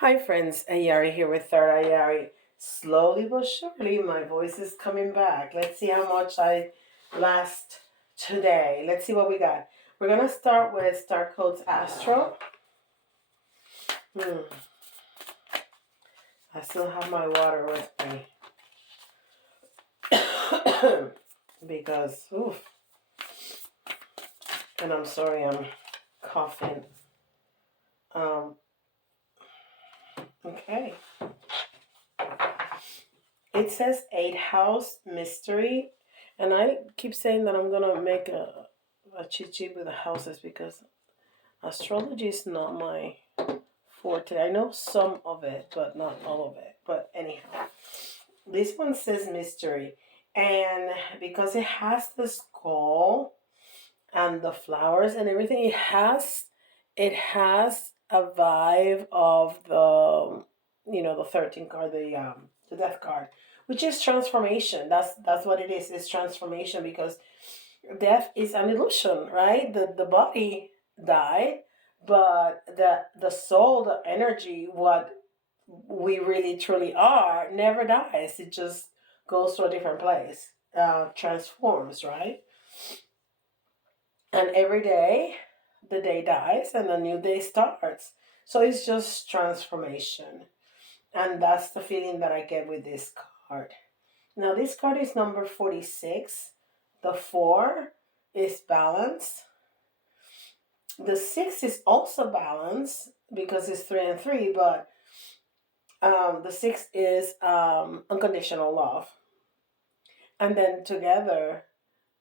Hi friends, Ayari here with Third Ayari. Slowly but surely my voice is coming back. Let's see how much I last today. Let's see what we got. We're going to start with Starcodes Astro. I still have my water with me. Because, oof. And I'm sorry I'm coughing. Okay. It says 8 house mystery. And I keep saying that I'm going to make a cheat sheet with the houses because astrology is not my forte. I know some of it, but not all of it. But anyhow, this one says mystery. And because it has the skull and the flowers and everything, it has a vibe of the 13 card, the death card, which is transformation. That's what it is. It's transformation because death is an illusion, right? The body died, but the soul, the energy, what we really truly are, never dies. It just goes to a different place, transforms, right? And every day, the day dies and a new day starts. So it's just transformation. And that's the feeling that I get with this card. Now, this card is number 46. The 4 is balance. The 6 is also balance because it's 3 and 3, but the 6 is unconditional love. And then together,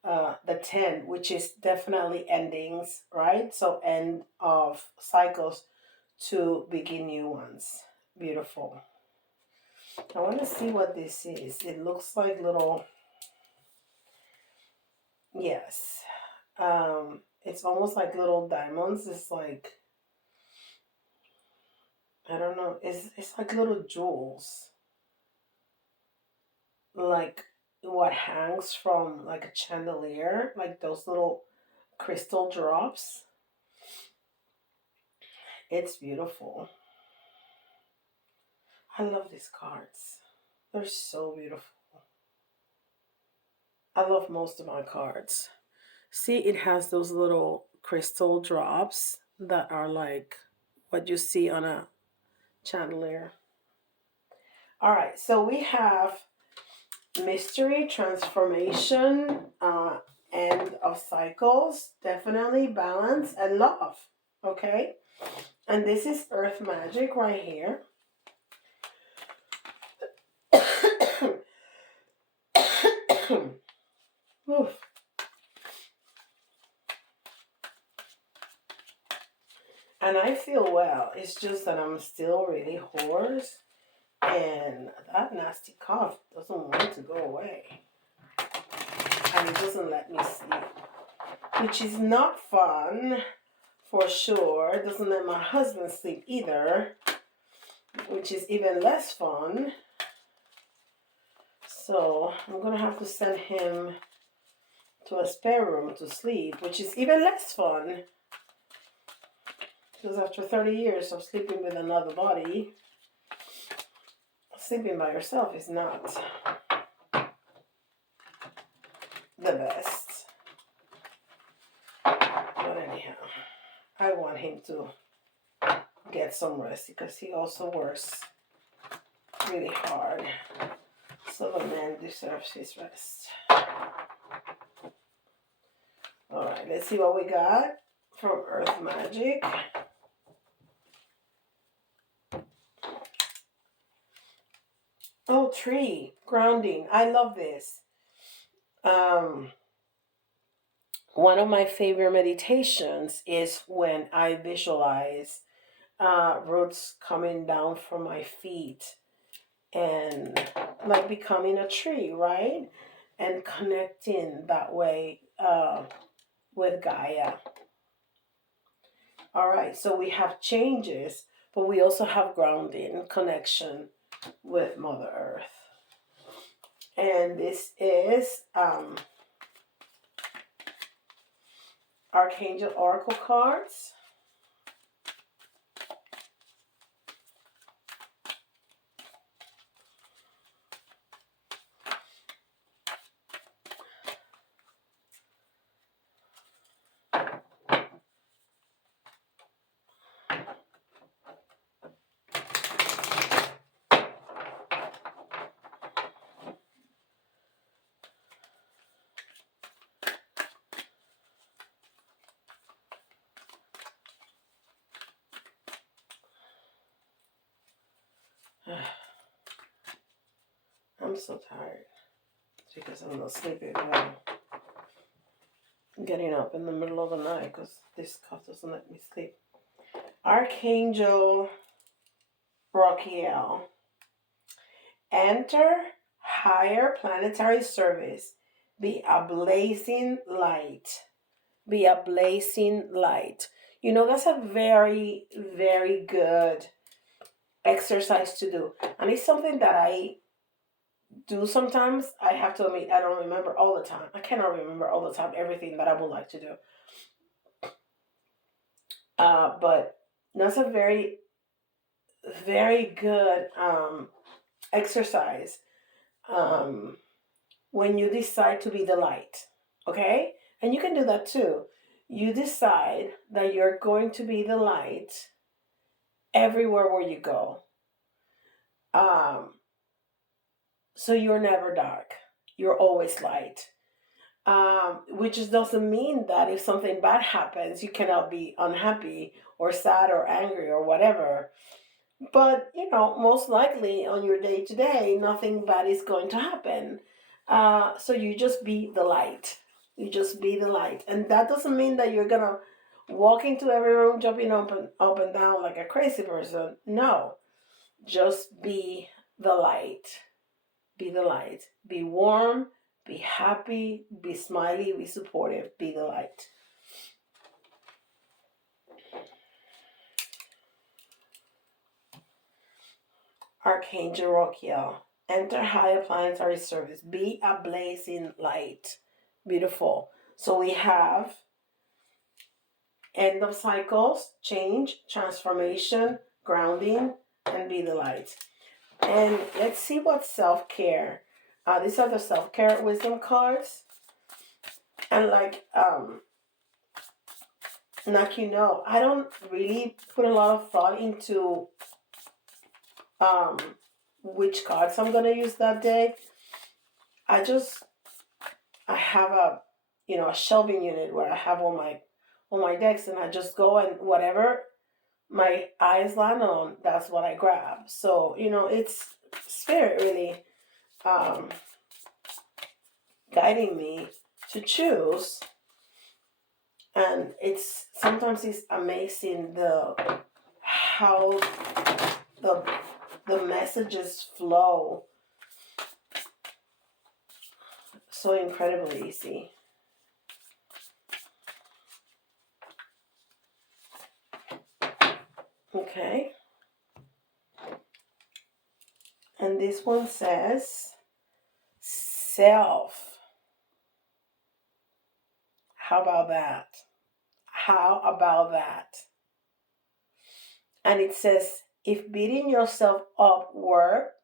the 10, which is definitely endings, right? So end of cycles to begin new ones. Beautiful. I want to see what this is. It looks like little, yes. It's almost like little diamonds. It's like, I don't know. It's like little jewels. Like what hangs from like a chandelier, like those little crystal drops. It's beautiful. I love these cards. They're so beautiful. I love most of my cards. See, it has those little crystal drops that are like what you see on a chandelier. All right, so we have mystery, transformation, end of cycles, definitely balance, and love. Okay, and this is Earth Magic right here. Oof. And I feel well. It's just that I'm still really hoarse. And that nasty cough doesn't want to go away. And it doesn't let me sleep. Which is not fun, for sure. It doesn't let my husband sleep either. Which is even less fun. So I'm going to have to send him to a spare room to sleep. Which is even less fun. Because after 30 years of sleeping with another body, sleeping by yourself is not the best. But anyhow, I want him to get some rest because he also works really hard. So the man deserves his rest. Alright, let's see what we got from Earth Magic. Oh, tree. Grounding. I love this. One of my favorite meditations is when I visualize roots coming down from my feet and like becoming a tree, right? And connecting that way with Gaia. All right, so we have changes, but we also have grounding, connection with Mother Earth. And this is Archangel Oracle cards. I'm so tired. It's because I'm not sleeping well. I'm getting up in the middle of the night because this cough doesn't let me sleep. Archangel Raquiel. Enter higher planetary service. Be a blazing light. Be a blazing light. You know, that's a very, very good exercise to do. And it's something that I do sometimes. I have to admit, I don't remember all the time. I cannot remember all the time everything that I would like to do. But that's a very, very good exercise when you decide to be the light. Okay? And you can do that too. You decide that you're going to be the light everywhere where you go. So you're never dark. You're always light. Which just doesn't mean that if something bad happens, you cannot be unhappy or sad or angry or whatever. But, you know, most likely on your day to day, nothing bad is going to happen. So you just be the light. You just be the light. And that doesn't mean that you're going to walk into every room jumping up and down like a crazy person. No. Just be the light. Be the light. Be warm. Be happy. Be smiley. Be supportive. Be the light. Archangel Raquiel. Enter higher planetary service. Be a blazing light. Beautiful. So we have end of cycles, change, transformation, grounding, and be the light. And let's see what self-care. These are the self-care wisdom cards. And like you know, I don't really put a lot of thought into which cards I'm gonna use that day. I have a a shelving unit where I have all my decks, and I just go and whatever my eyes land on, that's what I grab. So it's spirit really guiding me to choose, and sometimes it's amazing how the messages flow so incredibly easy. Okay. And this one says self. How about that? How about that? And it says, if beating yourself up worked,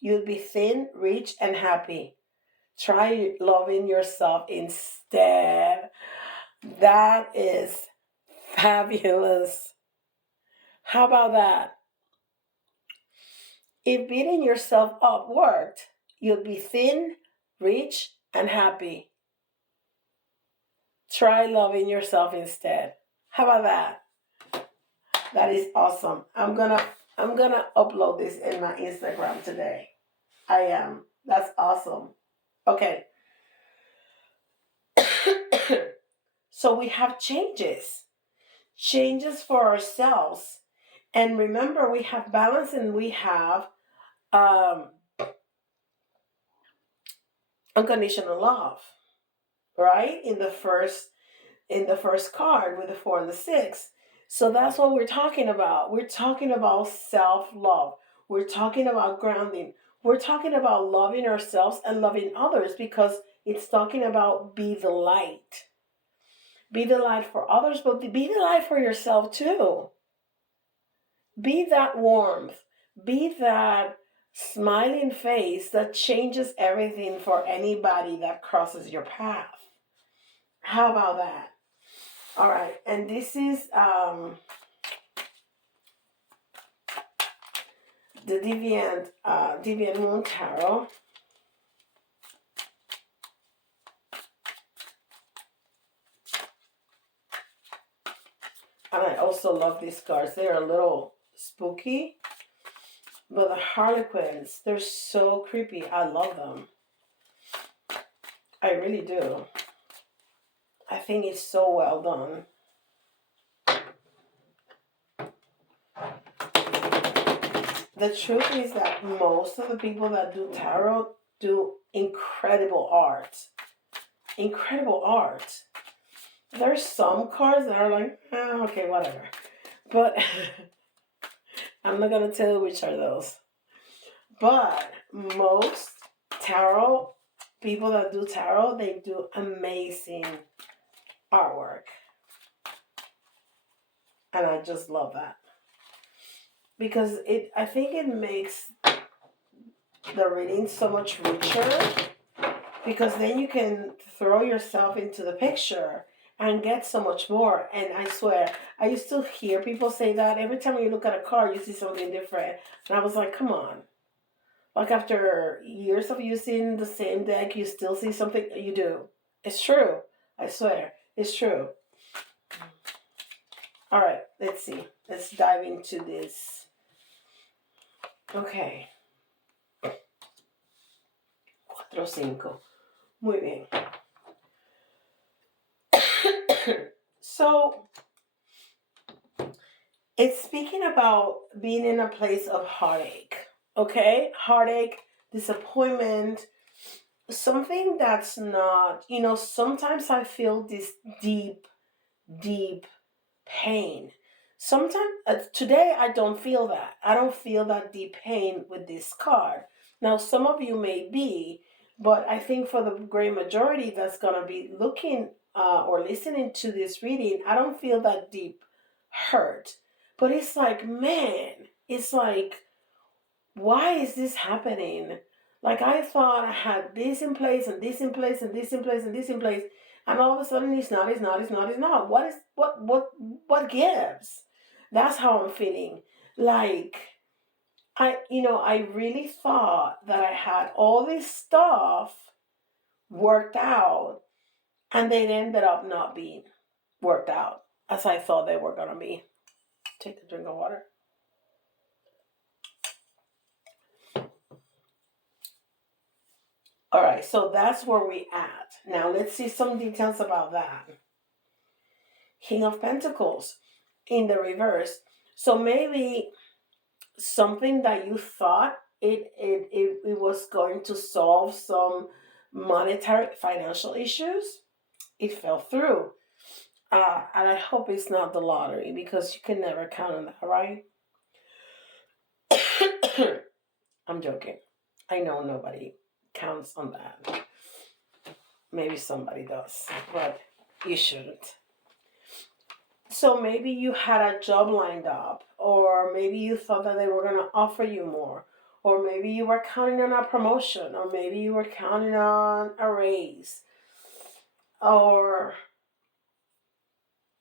you'd be thin, rich, and happy. Try loving yourself instead. That is fabulous. How about that? If beating yourself up worked, you'd be thin, rich, and happy. Try loving yourself instead. How about that? That is awesome. I'm gonna upload this in my Instagram today. I am. That's awesome. Okay. So we have changes for ourselves. And remember, we have balance and we have unconditional love, right? In the first card with the 4 and the 6. So that's what we're talking about. We're talking about self-love. We're talking about grounding. We're talking about loving ourselves and loving others, because it's talking about be the light. Be the light for others, but be the light for yourself too. Be that warmth. Be that smiling face that changes everything for anybody that crosses your path. How about that? All right, and this is the Deviant Moon Tarot. And I also love these cards. They're a little spooky. But the Harlequins, they're so creepy. I love them. I really do. I think it's so well done. The truth is that most of the people that do tarot do incredible art. Incredible art. There's some cards that are like, oh, okay, whatever. But I'm not going to tell you which are those. But most tarot, people that do tarot, they do amazing artwork. And I just love that. Because I think it makes the reading so much richer. Because then you can throw yourself into the picture and get so much more. And I swear, I used to hear people say that every time you look at a card, you see something different. And I was like, come on. Like after years of using the same deck, you still see something. You do. It's true. I swear. It's true. All right. Let's see. Let's dive into this. Okay. 4, 5. Muy bien. So, it's speaking about being in a place of heartache. Okay? Heartache, disappointment, something that's not, sometimes I feel this deep, deep pain. Sometimes, today I don't feel that. I don't feel that deep pain with this card. Now, some of you may be, but I think for the great majority that's going to be looking or listening to this reading, I don't feel that deep hurt. But it's like, man, it's like, why is this happening? Like I thought I had this in place and this in place and this in place and this in place, and all of a sudden it's not, it's not, it's not, it's not. What gives? That's how I'm feeling. Like I really thought that I had all this stuff worked out, and they ended up not being worked out as I thought they were gonna be. Take a drink of water. All right, so that's where we at. Now let's see some details about that. King of Pentacles in the reverse. So maybe something that you thought it was going to solve some monetary financial issues, it fell through. And I hope it's not the lottery because you can never count on that, right? I'm joking. I know nobody counts on that. Maybe somebody does, but you shouldn't. So maybe you had a job lined up, or maybe you thought that they were going to offer you more, or maybe you were counting on a promotion, or maybe you were counting on a raise, or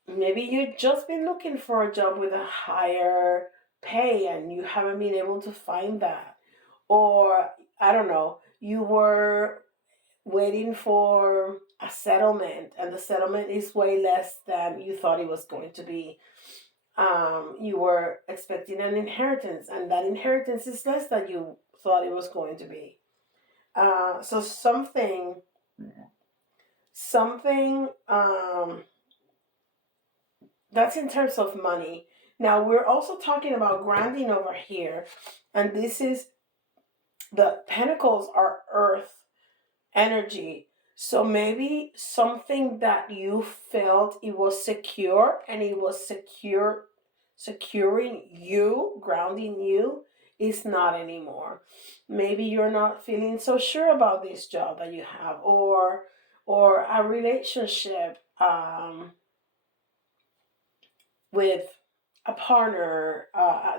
maybe you've just been looking for a job with a higher pay and you haven't been able to find that. Or, I don't know, you were waiting for a settlement and the settlement is way less than you thought it was going to be. You were expecting an inheritance and that inheritance is less than you thought it was going to be. So something that's in terms of money. Now we're also talking about grounding over here, and this is the pentacles are earth energy. So maybe something that you felt it was secure and it was securing you, grounding you, is not anymore. Maybe you're not feeling so sure about this job that you have, or a relationship with a partner,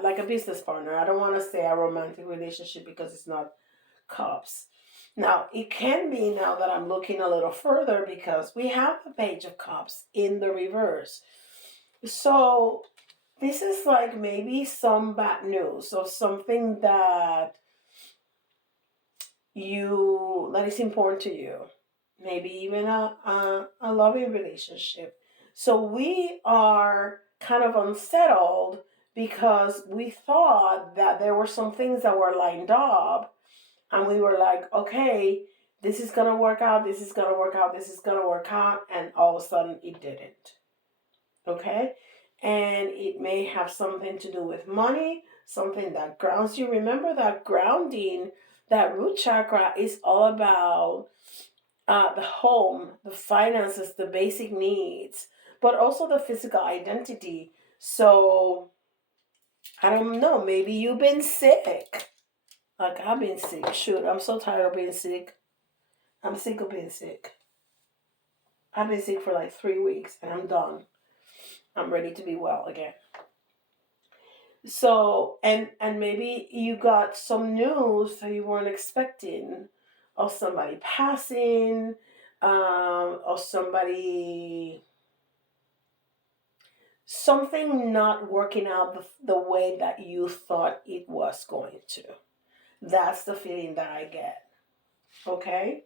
like a business partner. I don't want to say a romantic relationship because it's not cups. Now, it can be, now that I'm looking a little further, because we have the Page of Cups in the reverse. So this is like maybe some bad news or something that is important to you. Maybe even a loving relationship. So we are kind of unsettled because we thought that there were some things that were lined up, and we were like, okay, this is gonna work out, this is gonna work out, this is gonna work out, and all of a sudden it didn't. Okay? And it may have something to do with money, something that grounds you. Remember that grounding, that root chakra is all about the home, the finances, the basic needs, but also the physical identity. So, I don't know, maybe you've been sick. Like, I've been sick. Shoot, I'm so tired of being sick. I'm sick of being sick. I've been sick for like 3 weeks and I'm done. I'm ready to be well again. So, and maybe you got some news that you weren't expecting, of somebody passing, or something not working out the way that you thought it was going to. That's the feeling that I get. Okay?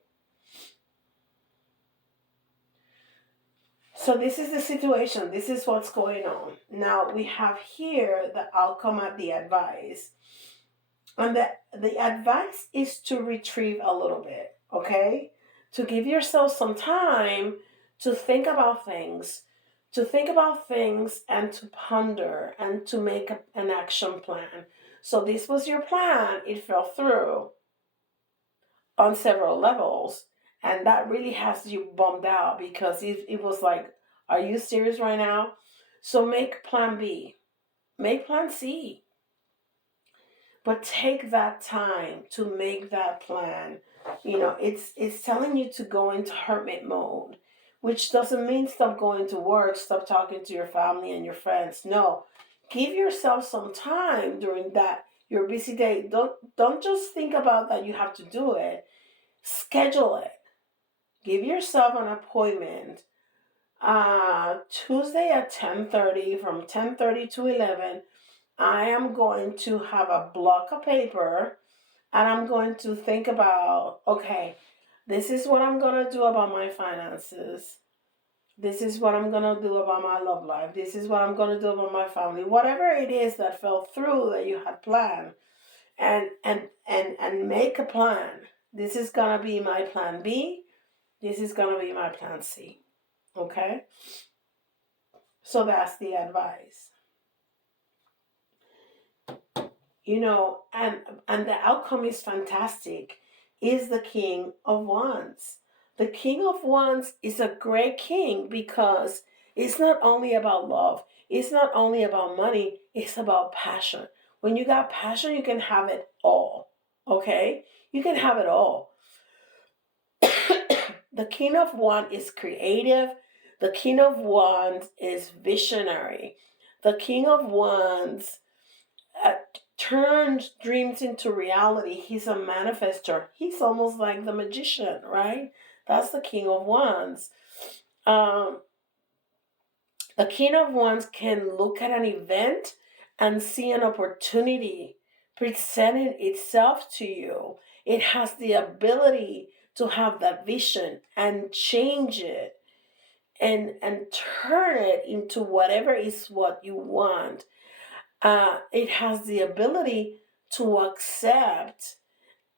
So this is the situation. This is what's going on. Now we have here the outcome of the advice. And the advice is to retrieve a little bit, okay? To give yourself some time to think about things, and to ponder and to make an action plan. So this was your plan. It fell through on several levels. And that really has you bummed out, because it was like, are you serious right now? So make plan B, make plan C. But take that time to make that plan. It's telling you to go into hermit mode, which doesn't mean stop going to work, stop talking to your family and your friends. No, give yourself some time during that your busy day. Don't just think about that you have to do it. Schedule it. Give yourself an appointment. Tuesday at 10:30, from 10:30 to 11. I am going to have a block of paper, and I'm going to think about, okay, this is what I'm going to do about my finances. This is what I'm going to do about my love life. This is what I'm going to do about my family. Whatever it is that fell through that you had planned, and make a plan. This is going to be my plan B. This is going to be my plan C. Okay? So that's the advice. And the outcome is fantastic. Is the King of Wands. The King of Wands is a great king, because it's not only about love, it's not only about money, it's about passion. When you got passion, you can have it all. Okay? You can have it all. The King of Wands is creative. The King of Wands is visionary. The King of Wands turns dreams into reality. He's a manifester. He's almost like the magician, right? That's the King of Wands. The King of Wands can look at an event and see an opportunity presenting itself to you. It has the ability to have that vision and change it, and turn it into whatever is what you want. It has the ability to accept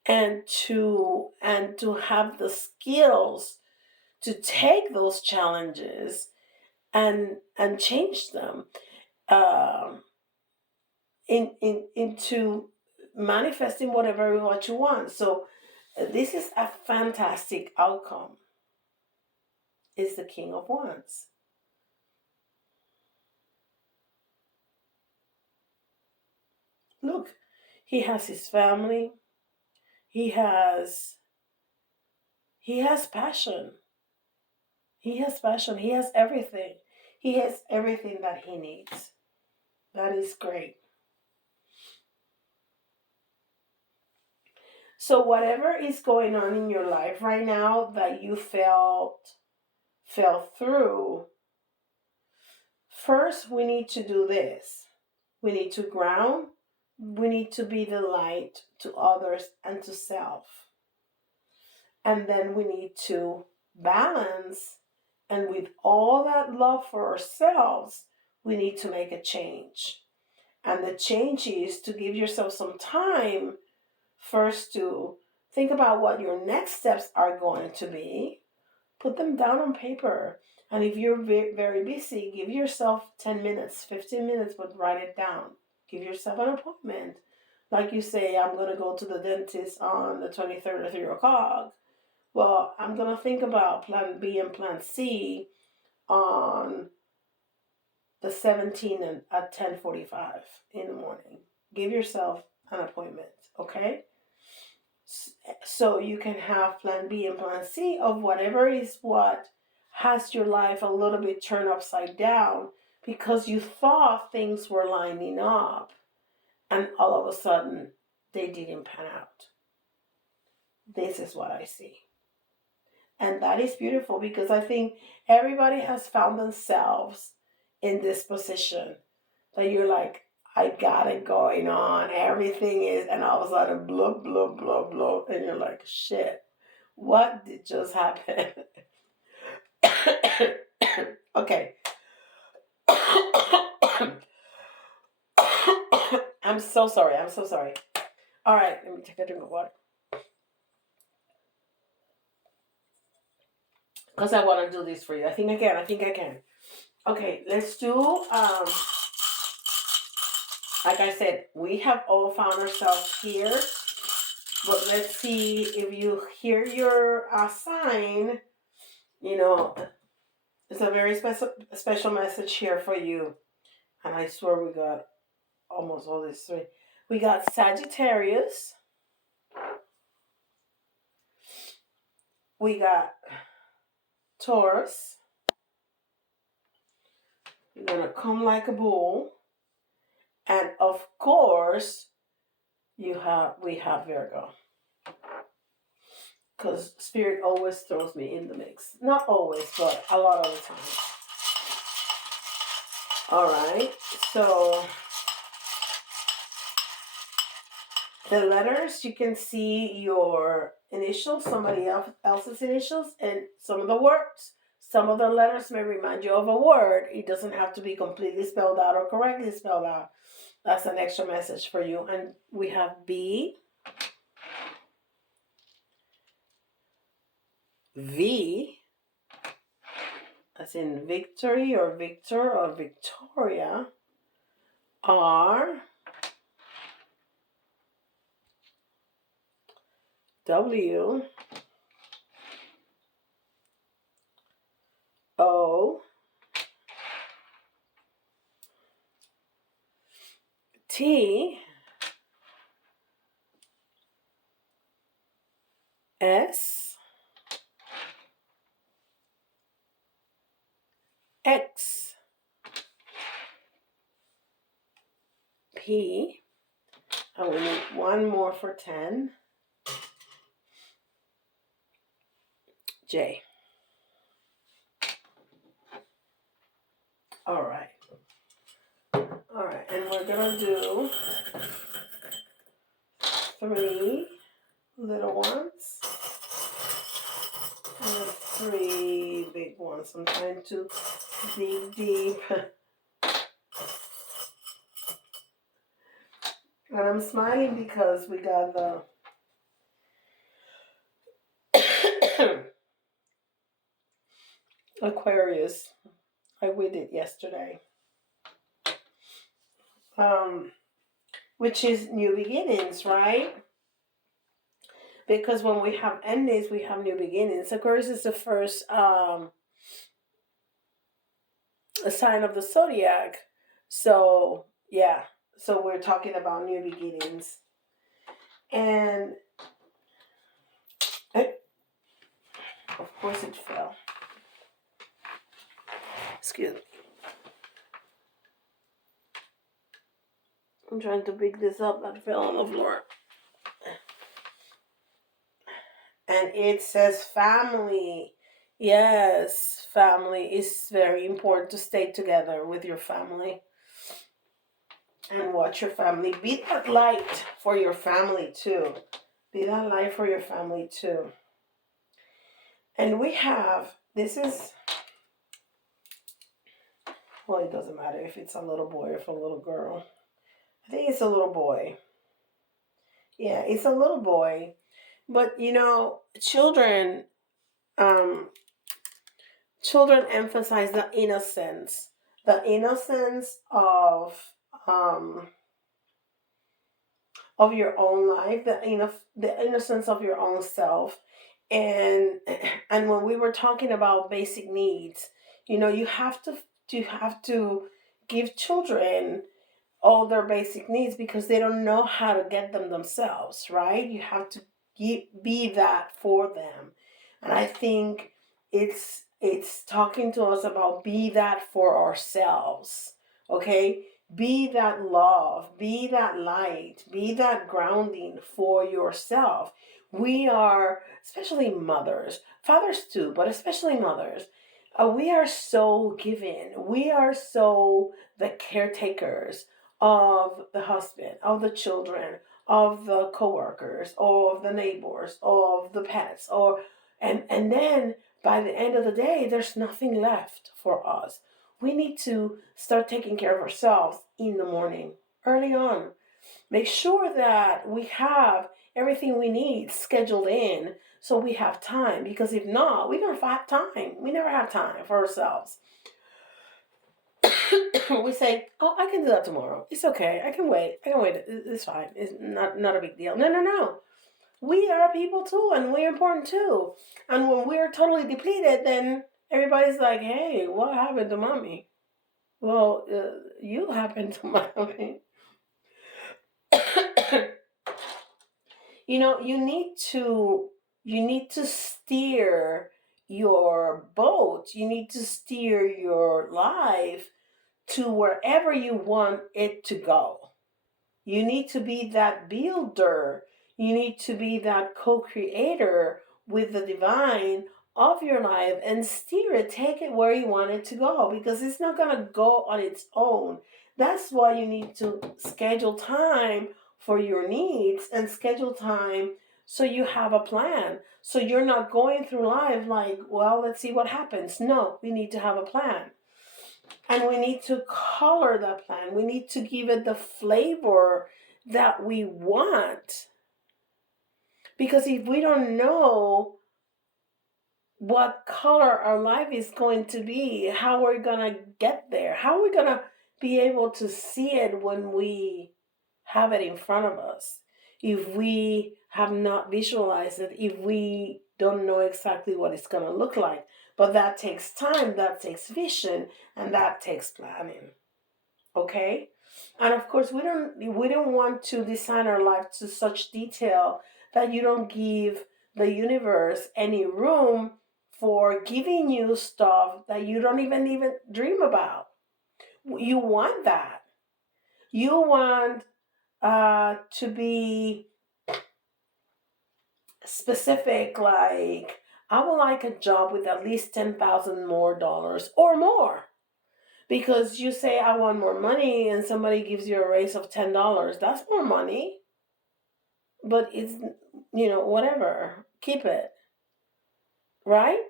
and to have the skills to take those challenges and change them into manifesting whatever what you want. So this is a fantastic outcome. Is the King of Wands. Look, he has his family. He has passion. He has passion. He has everything. He has everything that he needs. That is great. So whatever is going on in your life right now that you fell through, first we need to do this. We need to ground. We need to be the light to others and to self. And then we need to balance. And with all that love for ourselves, we need to make a change. And the change is to give yourself some time first to think about what your next steps are going to be. Put them down on paper. And if you're very busy, give yourself 10 minutes, 15 minutes, but write it down. Give yourself an appointment. Like you say, I'm going to go to the dentist on the 23rd at 3 o'clock. Well, I'm going to think about plan B and plan C on the 17th and at 10:45 in the morning. Give yourself an appointment, okay? So you can have plan B and plan C of whatever is what has your life a little bit turned upside down because you thought things were lining up and all of a sudden they didn't pan out. This is what I see. And that is beautiful because I think everybody has found themselves in this position that you're like, I got it going on. Everything is, and all of a sudden, blah, blah, blah, blah. And you're like, shit, what did just happen? Okay. I'm so sorry. I'm so sorry. All right, let me take a drink of water. Because I want to do this for you. I think I can. Okay, let's do, like I said, we have all found ourselves here. But let's see if you hear your sign, you know, it's a very special message here for you. And I swear we got almost all these three. We got Sagittarius. We got Taurus. You're going to come like a bull. And of course, we have Virgo. Because Spirit always throws me in the mix. Not always, but a lot of the time. All right. So the letters, you can see your initials, somebody else's initials, and some of the words. Some of the letters may remind you of a word. It doesn't have to be completely spelled out or correctly spelled out. That's an extra message for you. And we have B, V, as in victory or victor or Victoria, R, W, O, T, S, X, P, and we need one more for 10, J. All right. All right, and we're gonna do 3 little ones and 3 big ones. I'm trying to dig deep. And I'm smiling because we got the Aquarius. I read it yesterday. Which is new beginnings, right? Because when we have endings, we have new beginnings. Aquarius is the first a sign of the zodiac. So, yeah. So we're talking about new beginnings. And of course it fell. Excuse me. I'm trying to pick this up that fell on the floor. And it says family. Yes, family is very important to stay together with your family. And watch your family. Be that light for your family too. Be that light for your family too. And we have, this is, well, it doesn't matter if it's a little boy or if a little girl. I think it's a little boy. Yeah, it's a little boy. But um, children emphasize the innocence um, of your own life, the innocence of your own self, and and when we were talking about basic needs, you have to give children all their basic needs because they don't know how to get them themselves, right? You have to be that for them. And I think it's talking to us about be that for ourselves, okay? Be that love, be that light, be that grounding for yourself. We are, especially mothers, fathers too, but especially mothers, we are so giving. We are so the caretakers of the husband, of the children, of the coworkers, of the neighbors, of the pets, and then by the end of the day, there's nothing left for us. We need to start taking care of ourselves in the morning, early on. Make sure that we have everything we need scheduled in so we have time. Because if not, we don't have time. We never have time for ourselves. We say, "Oh, I can do that tomorrow. It's okay. I can wait. I can wait. It's fine. It's not a big deal." No, no, no. We are people too, and we're important too. And when we're totally depleted, then everybody's like, "Hey, what happened to mommy?" Well, you happened to mommy. You need to steer your boat. You need to steer your life to wherever you want it to go. You need to be that builder. You need to be that co-creator with the divine of your life and steer it, take it where you want it to go, because it's not going to go on its own. That's why you need to schedule time for your needs and schedule time so you have a plan. So you're not going through life like, well, let's see what happens. No, we need to have a plan. And we need to color that plan. We need to give it the flavor that we want. Because if we don't know what color our life is going to be, how we're going to get there, how we're going to be able to see it when we have it in front of us, if we have not visualized it, if we don't know exactly what it's going to look like. But that takes time, that takes vision, and that takes planning. Okay? And of course, we don't want to design our life to such detail that you don't give the universe any room for giving you stuff that you don't even dream about. You want that. You want to be specific, like, I would like a job with at least $10,000 more dollars or more. Because you say, I want more money, and somebody gives you a raise of $10, that's more money. But it's, whatever, keep it, right?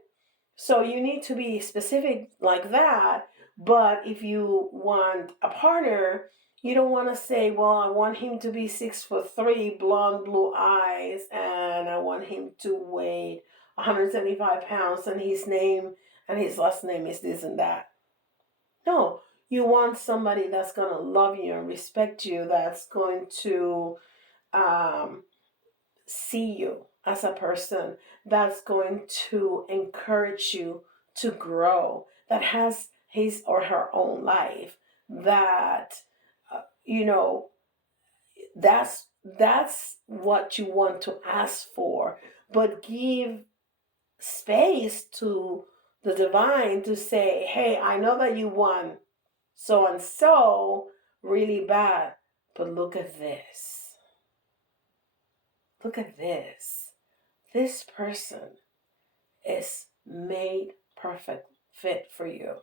So you need to be specific like that. But if you want a partner, you don't want to say, well, I want him to be 6'3", blonde, blue eyes, and I want him to weigh 175 pounds, and his last name is this and that. No, you want somebody that's going to love you and respect you, that's going to um, see you as a person, that's going to encourage you to grow, that has his or her own life, that, you know, that's what you want to ask for. But give space to the divine to say, hey, I know that you want so and so really bad, but look at this. Look at this. This person is made perfect fit for you.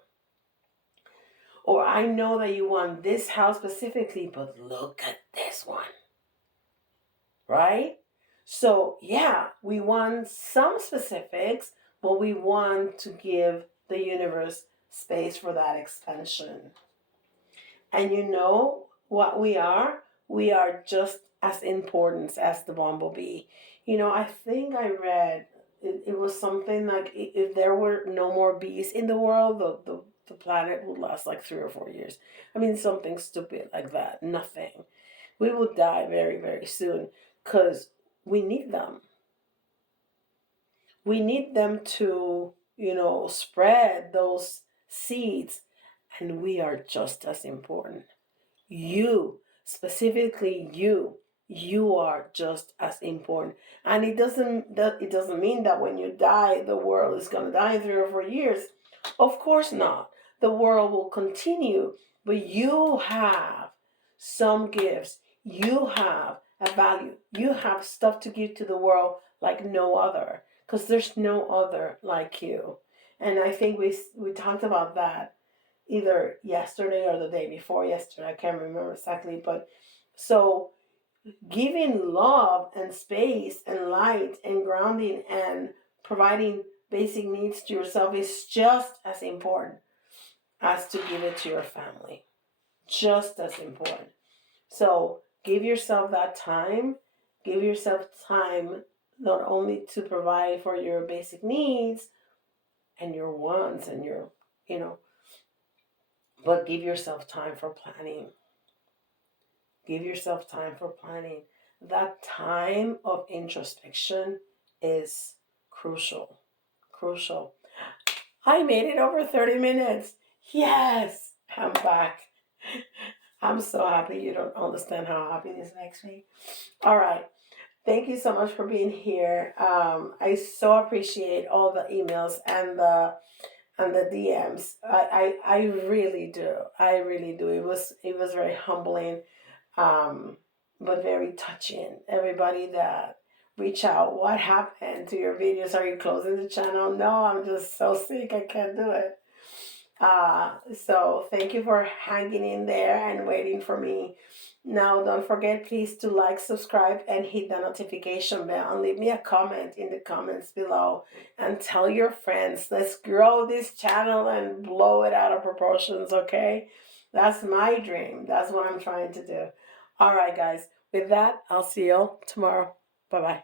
Or I know that you want this house specifically, but look at this one. Right? So, yeah, we want some specifics, but we want to give the universe space for that expansion. And you know what we are? we are just as important as the bumblebee. I think I read it was something like if there were no more bees in the world, the planet would last like 3 or 4 years. I mean, something stupid like that. Nothing. We will die very, very soon because we need them. We need them to, spread those seeds, and we are just as important. You, specifically you are just as important. And it doesn't mean that when you die the world is going to die in 3 or 4 years. Of course not. The world will continue, but you have some gifts. You have a value. You have stuff to give to the world like no other, because there's no other like you. And I think we talked about that either yesterday or the day before yesterday. I can't remember exactly, but so giving love and space and light and grounding and providing basic needs to yourself is just as important as to give it to your family. Just as important. So give yourself that time. Give yourself time not only to provide for your basic needs and your wants and your, but give yourself time for planning. Give yourself time for planning. That time of introspection is crucial. Crucial. I made it over 30 minutes. Yes, I'm back. I'm so happy. You don't understand how happy this makes me. All right. Thank you so much for being here. I so appreciate all the emails and the DMs. I really do. I really do. It was very humbling, but very touching. Everybody that reach out, what happened to your videos? Are you closing the channel? No, I'm just so sick. I can't do it. So thank you for hanging in there and waiting for me. Now, don't forget, please, to like, subscribe, and hit the notification bell, and leave me a comment in the comments below, and tell your friends. Let's grow this channel and blow it out of proportions, okay? That's my dream. That's what I'm trying to do. All right, guys. With that, I'll see you all tomorrow. Bye-bye.